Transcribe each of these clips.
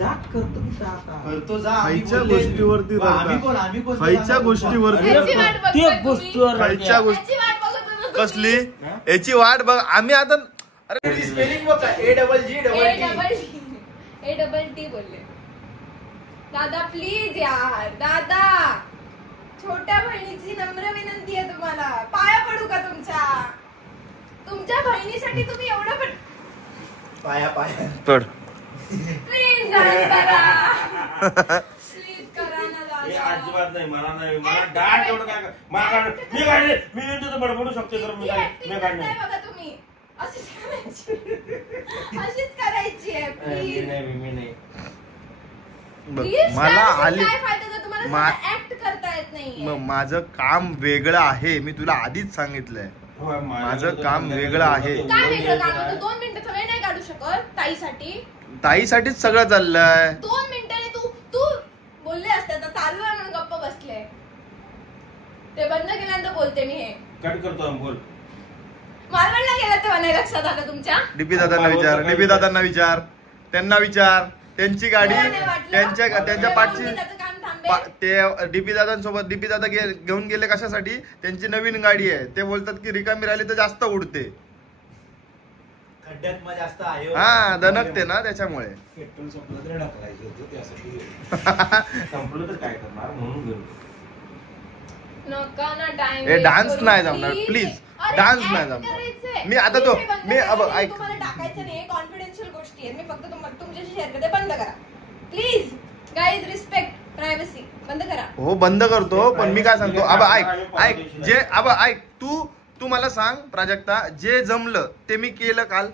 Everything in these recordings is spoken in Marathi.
करतो जा खायच्या गोष्टीवरती खायच्या गोष्टीवरती खायच्या गोष्टी कसली याची वाट बघ आम्ही आता अरे स्पेलिंग बघ ADT बोलले दादा प्लीज यार दादा छोट्या बहिणीची नम्र विनंती आहे तुम्हाला पाया पडू का तुमच्या बहिणीसाठी तुम्ही एवढं पण पाया पड प्लीज करा प्लीज करा ना दादा अजिबात नाही मला डाट एवढं काय मी काढले मी तुझं बडबडू शकते तर मी काढले बघा तुम्ही अशीच करायची आहे प्लीज मी नाही मला आली काय फायदा जर तुम्हाला ऍक्ट करता येत नाही माझं काम वेगळं आहे मी तुला आधीच सांगितलंय माझं काम वेगळं आहे काय वेगळं काम होतं 2 मिनिटाचा वेळ नाही काढू शकत ताईसाठीच सगळं चाललंय 2 मिनिटाने तू बोलले असते आता चालू आहे म्हणून गप्प बसले ते बंद केल्यानंतर बोलते मी हे कट करतो बोल मालवणला गेला तेव्हा नाही लक्षात आलं तुमच्या डीपी दादांना विचार त्यांना विचार त्यांची गाडी त्यांच्या पाठची ते डीपी दादांसोबत डीपी दादा घेऊन गेले कशासाठी त्यांची नवीन गाडी आहे ते बोलतात की रिकामी राहिली तर जास्त उडते खड्ड्यात मग जास्त आहे हा दणकते ना त्याच्यामुळे पेट्रोल संपलं तर ढकलायचं होतं त्यासाठी संपलं तर काय करणार म्हणून घेऊन नका ना टाइम हे डान्स नाही जमणार प्लीज डान्स नाही जमणार मी आता तो मी ऐक तुम्हाला टाकायचं नाही कॉन्फिडेन्शियल गोष्टी आहेत मी फक्त तुमच्याशी शेअर करते बंद करा प्लीज गाईज रिस्पेक्ट प्रायव्हसी बंद करा हो बंद करतो पण मी काय सांगतो अब ऐक जे अब ऐक तू मला सांग प्राजक्ता जे जमलं ते मी केलं काल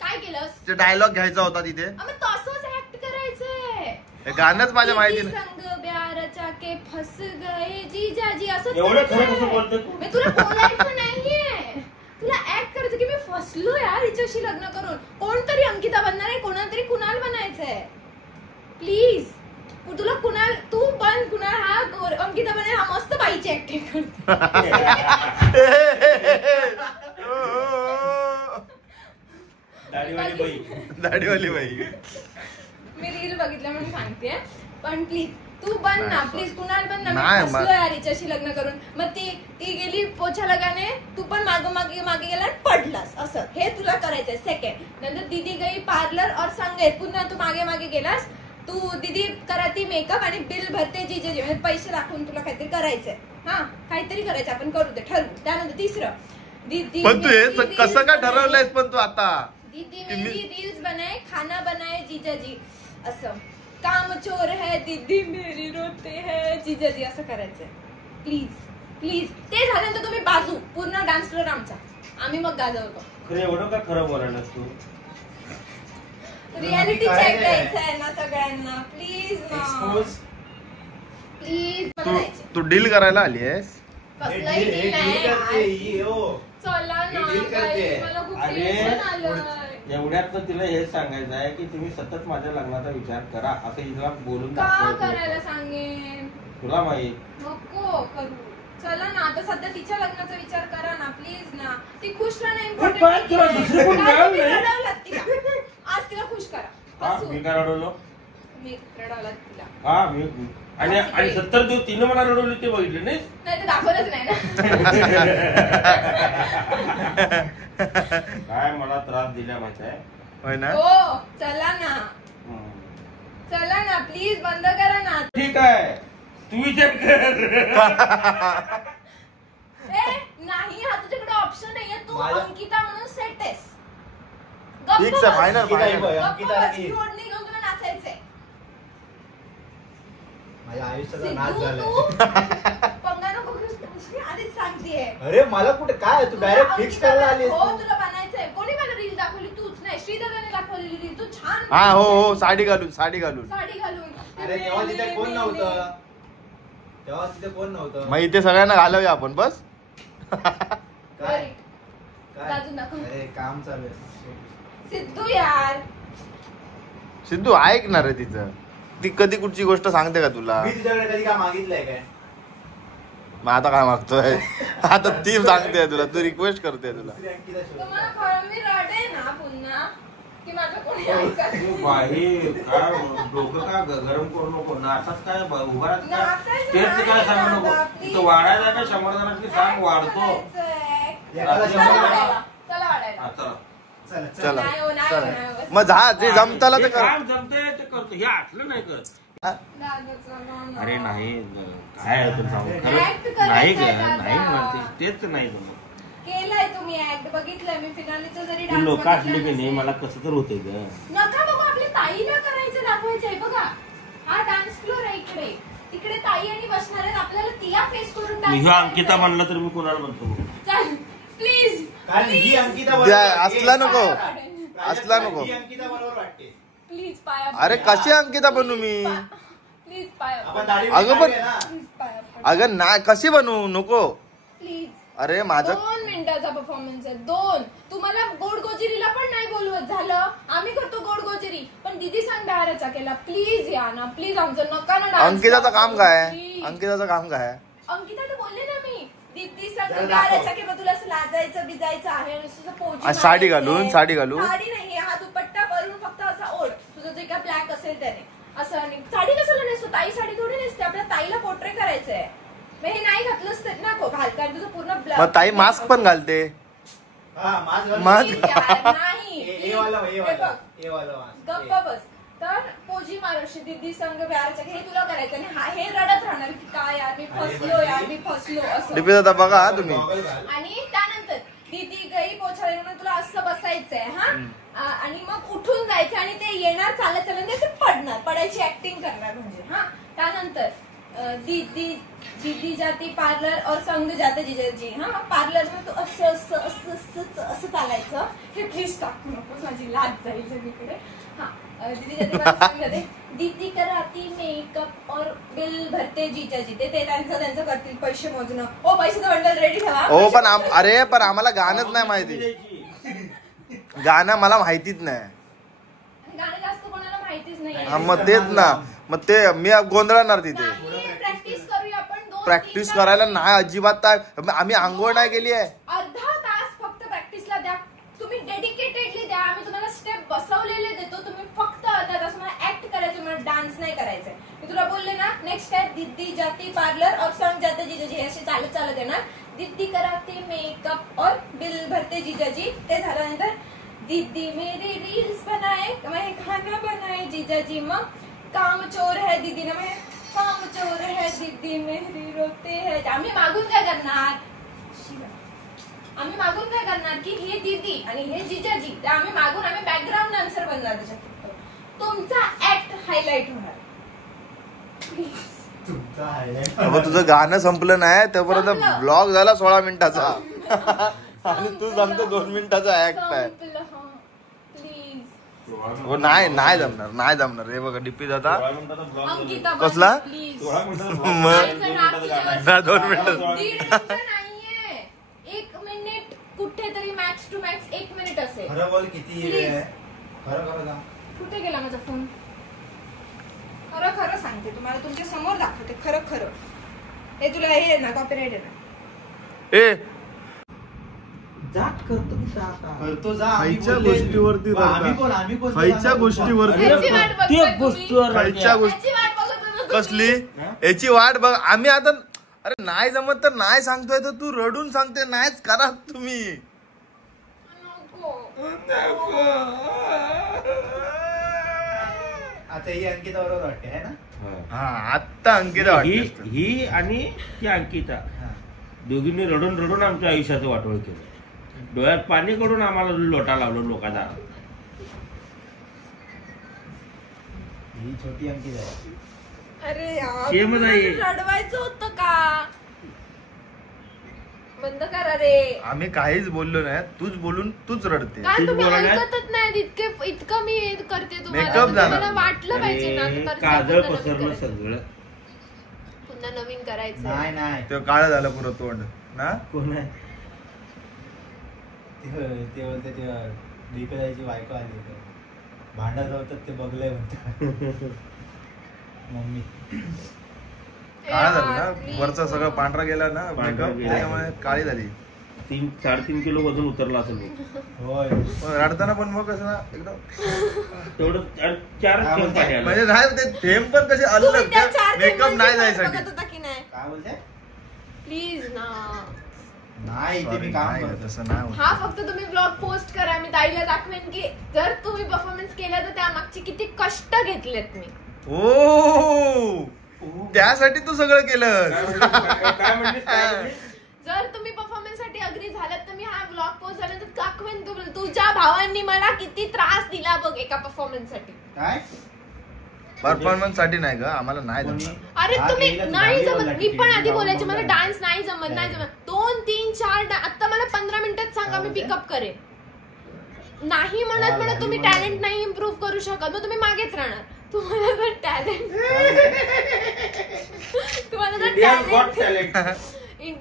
काय केलं जे डायलॉग घ्यायचा होता तिथे तसंच ऍक्ट करायचंय हे गाणंच माझ्या माहिती संग ब्यारचा के फस गए जीजाजी असंच एवढं खरं कसं बोलतो तू मी तुला बोलायचं नाहीये तुला ऍक्ट करायचं की मी फसलो यार हिच्याशी लग्न करून कोणतरी अंकिता बनणार आहे कोणातरी कुणाल बनायचंय प्लीज तुला कुणाल तू पण कुणाल हा अंकिता बनाय हा मस्त बाईची ऍक्टिंग करतो दाढीवाली बाई मी रील बघितलं म्हणून सांगते पण प्लीज तू बन ना प्लीज कुणाल बन ना मी फसलो यार हिच्याशी लग्न करून मग ती गेली पोछा लगाने तू पण मागे गेला आणि पडलास असं हे तुला करायचंय सेकंड नंतर दीदी गई पार्लर और संगीत पुन्हा तू मागे गेलास तू दीदी कराती मेकअप आणि बिल भरते जीजे म्हणजे पैसे दाखवून तुला काहीतरी करायचंय हा काहीतरी करायचं आपण करू दे ठरवू त्यानंतर तिसरं दीदी पण तू हे कसं काय ठरवलंयस पण तू आता दीदी मेरी रील्स बनाए खाना बनाए जीजाजी असं काम चोर है दीदी मेरी रोते है जीजाजी असं करायचंय प्लीज ते झाल्यानंतर तुम्ही बाजू पूर्ण डान्स फ्लोर आमचा आम्ही मग गाजवतो खरं एवढं का खरं बोलायलास तू रियालिटी चेक द्यायचं आहे ना सगळ्यांना प्लीज तू डील करायला आली आहेस कसलंही डील नाही चला ना मला खूप टेन्शन आलं एवढ्यात तिला हेच सांगायचं आहे की तुम्ही सतत माझ्या लग्नाचा विचार करा असं हिला बोलून का करायला सांगेन तुला माहित नको करू चला ना आता सध्या तिच्या लग्नाचा विचार करा ना प्लीज ना ती खुश राहणं इम्पॉर्टंट आज तिला खुश करा मी काय रडवलो मी रडवला तिला हा मी आणि 70 दिवस तिने मला रडवली ते बघितले नाही ते दाखवलंच नाही ना काय मला त्रास दिला माहिती आहे होय ना हो चला ना प्लीज बंद करा ना ठीक आहे तू विचार कर नाही हा तुझ्याकडे ऑप्शन नाहीये तू अंकिता म्हणून सेट आहेस ठीक आहे फायनल अंकिता घेऊन तुला नाचायचंय माझ्या आयुष्याचा नाच झालाय पंगा नको आधीच सांगतेय अरे मला कुठे काय तू डायरेक्ट फिक्स करायला आलीस हो तुला बनायचंय कोणी मला रील दाखवली तूच नाही श्रीदादाने दाखवलेली रील तू छान हा हो साडी घालून अरे तेव्हा तिथे कोण नव्हतं मग इथे सगळ्यांना घालूया आपण बस काय अरे काम चालू आहे सिद्धू यार सिद्धू ऐकणार आहे तिचं ती कधी कुठची गोष्ट सांगते का तुला मी तुझ्याकडे कधी काय मागितलंय काय मग आता काय मागतोय आता ती सांगते तुला तू रिक्वेस्ट करते तुला तुम्हाला मी रडे ना पुन्हा की माझं कोणी ऐकत तू बाई काय डोकं काय गरम करू नको नाचाच काय उभा राहत काय नाचायचं तेच नाही काय सांगू नको दादा, please. तिथं वाढायला काय 100 जणांनी सांग वाढतो एकाला चला 100 वाढायला, चला वाढायला. हा, चला चला चला नाही हो, नाही, चला नाही हो. मग जा जे जमताला हे ते कर काम जमतंय ते करतो हे असलं नाही कर दादा, चला ना. अरे नाही काय आहे तुला सांगू Act खरं करायचं नाही आहे ग दादा. नाही म्हणते तेच नाही जमत केलंय तुम्ही ऍक्ट बघितलंय मी फिनालीचं जरी ती dance लोक बघितला असली की नाही नसेल. मला कसं तर होतंय ग नका बघू आपल्या ताईला करायचं दाखवायचंय बघा हा डान्स फ्लोर आहे इकडे तिकडे ताई आणि बसणार आहेत आपल्याला तिला फेस करून मी dance ह्यो अंकिता करायचंय. म्हणलं तर मी कोणाला म्हणतो चल प्लीज कारण ही अंकिता द्या, बरोबर असला नको. प्राजक्ता, असला नको. ही अंकिता बरोबर वाटते. प्लीज पाया अरे कशी अंकिता बनू मी प्लीज पाया आपण दाढी अगं पण- काढली आहे ना. प्लीज पाया अगं ना कशी बनू नको प्लीज अरे माझं 2 मिनिटाचा परफॉर्मन्स आहे 2 तुम्हाला गोड गोजिरीला पण नाही बोलवत झालं आम्ही करतो गोड गोजिरी पण दीदी सांग डायरेचा केला प्लीज या ना प्लीज आमचं नका ना dance अंकिताचं काम करू. काय Please. अंकिताचं काम काय अंकिता तर बोलले ना मी दीदी सांग जरा दाखव. डायरेचा केला तुला असं लाजायचं बिजायचं आहे आणि तुझं पोची आणि साडी मारायचंय. घालून, साडी घालून? साडी नाही हा दुपट्टा वरून फक्त असा ओढ तुझं जे काय ब्लॅक असेल त्याने असं आणि साडी कशाला नेसतो ताई साडी थोडी नेसते आपल्या ताईला पोर्ट्रे करायचंय मग हे नाही घातलंच तर नको घाल कारण तुझं पूर्ण black- मग ताई मास्क पण घालते हा, मास्क घालून. मास्क- Please यार, नाही हे वाला, हे हे वाला, बघ. हे वाला मास्क. गप्पा बस तर पोजी मारुशी दीदी संघ व्यारच्या हे तुला करायचं आणि हे रडत राहणार की काय यार मी फसलो यार मी फसलो असं डीपी दादा बघा हा तुम्ही गॉगल घाल. आणि त्यानंतर दीदी गई पोछाले म्हणून तुला असं बसायचंय हा आणि मग उठून जायचं आणि ते येणार चालत चालत ते पडणार पडायची ऍक्टिंग करणार म्हणजे हा त्यानंतर दीदी जाती पार्लर और संग जाते जीजाजी हा पार्लर में तू असं असं असं असं असं चालायचं हे प्लीज टाकू नको माझी लाज जाईल सगळीकडे हा दीदी जाती पार्लर संग जाते दीदी कराती मेकअप और बिल भरते जीजाजी ते त्यांचं करतील पैसे मोजणं ओ पैशाचं बंडल रेडी ठेवा हो पण अरे पण आम्हाला गाणंच नाही माहिती गाणं मला माहितीच नाही गाणं जास्त कोणाला माहितीच नाही हा मग तेच ना मग ते मी गोंधळणार तिथे प्रॅक्टिस करूया आपण 2-3 प्रॅक्टिस तास. करायला नाही अजिबात काय आम्ही आंघोळ नाही केली आहे अर्धा तास फक्त प्रॅक्टिसला द्या तुम्ही डेडिकेटेडली द्या आम्ही तुम्हाला स्टेप बसवलेले देतो तुम्ही फक्त अर्धा तास मला ऍक्ट करायचं मला डान्स नाही करायचंय मी तुला बोलले ना नेक्स्ट आहे दीदी जाती पार्लर और संग जाते जीजाजी हे असे चालत चालत येणार दीदी कराती मेकअप और बिल भरते जीजाजी ते झाल्यानंतर दीदी मेरी रील्स बनाए मैं खाना बनाए जीजाजी मग काम चोर है दीदी ना मैं काम चोर है दीदी मेरी रोते है आम्ही मागून काय करणार आम्ही मागून काय करणार की हे दीदी आणि हे जिजाजी आम्ही मागून आम्ही बॅकग्राऊंड डान्सर बनणार त्याच्यात फक्त तुमचा ऍक्ट हायलाइट होणार तुमचा highlight. अगं तुझं गाणं संपलं नाही तोपर्यंत संपलं. ब्लॉग झाला 16 मिनिटाचा आणि तू सांगतो 2 मिनिटाचा ऍक्ट आहे प्लीज हो नाही जमणार हे बघा डीपी दादा 16 मिनिटाचा ब्लॉग अंकिता कसला? प्लीज 16 मिनिटाचा मग? ब्लॉग 2 मिनिटं. दीड मिनिटं नाहीये 1 मिनिट कुठेतरी मॅक्स टू मॅक्स 1 मिनिट असेल खरं बोल किती वेळ आहे खरं खरं सांग. कुठे गेला माझा फोन खरं खरं सांगते तुम्हाला तुमच्या समोर दाखवते खरं हे तुला हे ना कॉपीराइट आहे ना ए करतो जा आम्ही खायच्या बोलले. गोष्टीवरती पण आम्ही कोण खायच्या गोष्टीवरती याची वाट बघताय ते तुम्ही. गोष्टीवर खायच्या गोष्टी याची वाट बघत होता तुम्ही. कसली याची वाट बघ आम्ही आता अरे नाही जमत तर नाही सांगतोय तर तू रडून सांगते नाहीच करा तुम्ही नको. आता ही अंकिता बरोबर वाटते है ना हा आत्ता अंकिता वाटते ही आणि ती अंकिता हा. दोघींनी रडून रडून आमच्या आयुष्याचं वाटोळ केलं डोळ्यात पाणी कडून आम्हाला लोटा लावलं लोकांना ही छोटी अंकिता आहे अरे यार Same च आहे. तुम्हाला रडवायचं होतं का बंद करा रे आम्ही काहीच बोललो नाही तूच बोलून तूच रडते काय तेच तुम्ही बोलायला? ऐकतच नाही इतकं मी करते तुम्हाला Makeup तर झाला. तुम्हाला वाटलं पाहिजे ना अरे, तर काजळ पुन्हा नवीन पसरलं करायचं. सगळं पुन्हा नवीन करायचं नाही ते काळ झालं पुरं तोंड ना कोण आहे ते बोलते ते दीपिकाची बायको आली होती भांडत होतात ते बघलंय म्हणतात मम्मी काळ झालं यार, ना please. वरचा सगळं पांढरा गेला ना पांढरा makeup, गेला. त्याच्यामुळे काळी झाली 3-3.5 किलो वजन उतरलं असेल मी. होय रडताना पण मग कसं ना एकदम तेवढं 4 थेंब पाणी आलं. म्हणजे नाही ते थेंब पण कसे तुम्ही अलग त्या 4 मेकअप नाही बघत जायसाठी. होता की नाही काय बोलते प्लीज ना. नाही इथे मी काम नाही, करतो. तसं नाही होत. हा फक्त तुम्ही ब्लॉग पोस्ट करा, मी ताईला दाखवेन की जर तुम्ही परफॉर्मन्स केला तर त्यामागचे किती कष्ट घेतलेत मी. ओ त्यासाठी तू सगळं केलं. काय म्हणलीस? जर तुम्ही परफॉर्मन्स साठी अग्री झालात तर मी हा ब्लॉग पोस्ट झाल्यानंतर दाखवेन तुझ्या भावांनी मला किती त्रास दिला बघ एका परफॉर्मन्स साठी. काय परफॉर्मन्स साठी नाही ग, आम्हाला नाही जमणार. अरे हा तुम्ही केलं तर नाही भारी जमत. बोलला मी की पण ते आधी जाऊन बोलायचे मला बोलला. डान्स नाही जमत नाही जमत. 2, 3, 4 आता मला 15 मिनिटात सांगा मी पिकअप करेन. नाही म्हणत म्हणत तुम्ही टॅलेंट नाही इम्प्रूव्ह करू शकत मग तुम्ही मागेच राहणार. तुम्हाला जर टॅलेंट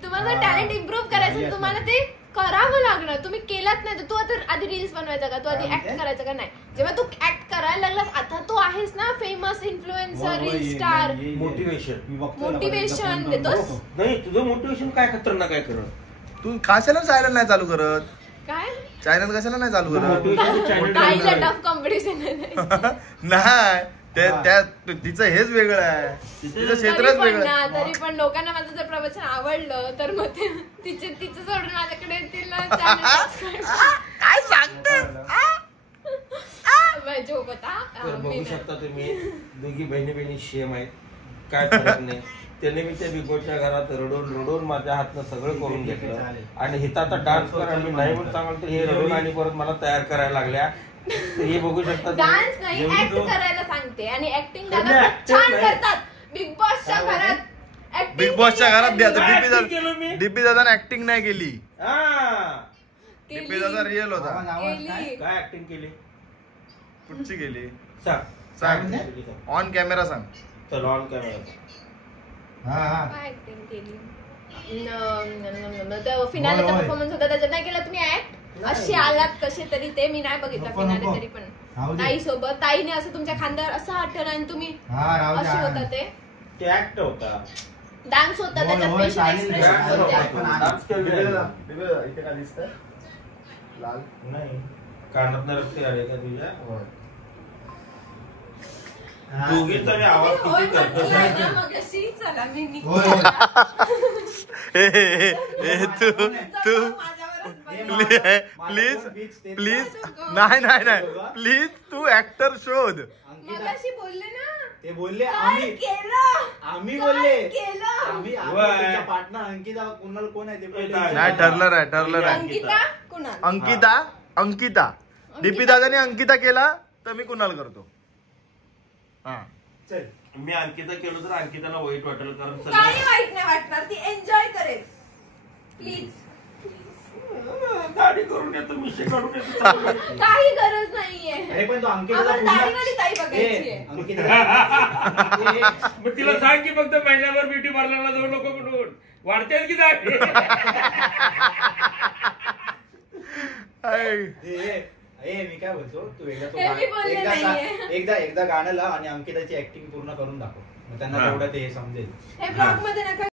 तुम्हाला टॅलेंट इम्प्रूव्ह करायचं तुम्हाला ते करावं लागणार. तुम्ही केलात नाही तर तू आता आधी रील्स बनवायचा का, तू आधी ऍक्ट करायचा का नाही. जेव्हा तू ऍक्ट करायला लागलास आता तू आहेस ना famous influencer reel star. Motivation देतोस. नाही तुझं मोटिवेशन काय खतरनाक काय करत. तू कशाला चॅनल नाही चालू करत. काय चॅनल कशाला नाही चालू करत. ताईला टफ कॉम्पिटिशन आहे. नाही त्या तिचं हेच वेगळं आहे, तिचं क्षेत्रच वेगळं आहे. तरी पण लोकांना माझं जर प्रवचन आवडलं तर मग तिचं सोडून माझ्याकडे येतील ना channel. काय सांगतेस? जोक होता. तर बघू शकता तुम्ही दोघी बहिणी सेम आहेत, काय फरक नाही. त्याने मी त्या बिग बॉसच्या घरात रडून रडून माझ्या हातनं सगळं करून घेतलं आणि हिथं आता डान्स करा मी नाही म्हणून सांगतो हे रडून आणि परत मला तयार करायला लागल्या. हे बघू शकता डान्स नाही ऍक्ट करायला सांगते आणि ऍक्टिंग दादा खूप छान करतात बिग बॉसच्या घरात. बिग बॉसच्या घरात केलं मी. डीपी दादा ऍक्टिंग नाही केली. केली. डीपी दादा रिअल होता. केली. काय ऍक्टिंग केली कुठची केली सांग ऑन कॅमेरा सांग. चल ऑन कॅमेरा. काय ऍक्टिंग केली. फिनालेचा परफॉर्मन्स होता त्याच्यात नाही केला तुम्ही ऍक्ट. असे आलात कसे तरी ते मी नाही बघितलं फिनाले तरी पण ताई सोबत ताईने असं तुमच्या खांद्यावर असं हात आणि तुम्ही असे होता ते ऍक्ट होता डान्स होता त्याच्यात फेशियल एक्सप्रेशन होते. नाही कानात रक्ती आले का तुझ्या दोघीचा मी आवाज किती करतो. प्लीज नाही प्लीज तू ऍक्टर शोध. बोलले ना ते बोलले आम्ही बोलले केलं. पार्टनर अंकिता कुणाल कोण आहे ते नाही ठरलं नाही. अंकिता डीपी दादाने अंकिता केला तर मी कुणाल करतो. हा चल मी अंकिता केलं तर अंकिताला वाईट वाटेल कारण काही वाईट नाही वाटणार ती एन्जॉय करेल. प्लीज गाडी करून येतो मी काढून येतो. काही गरज नाहीये. अरे पण तो आम्हाला दाढीवाली ताई बघायची आहे. मग तिला सांग की फक्त महिन्याभर ब्युटी पार्लरला जाऊ नको म्हणून वाढतेच की दाढी. मी काय बोलतो तू हे एकदा गाणं लाव आणि अंकिताची ऍक्टिंग पूर्ण करून दाखव मग त्यांना तेवढं ते समजेल. हे ब्लॉग मध्ये नका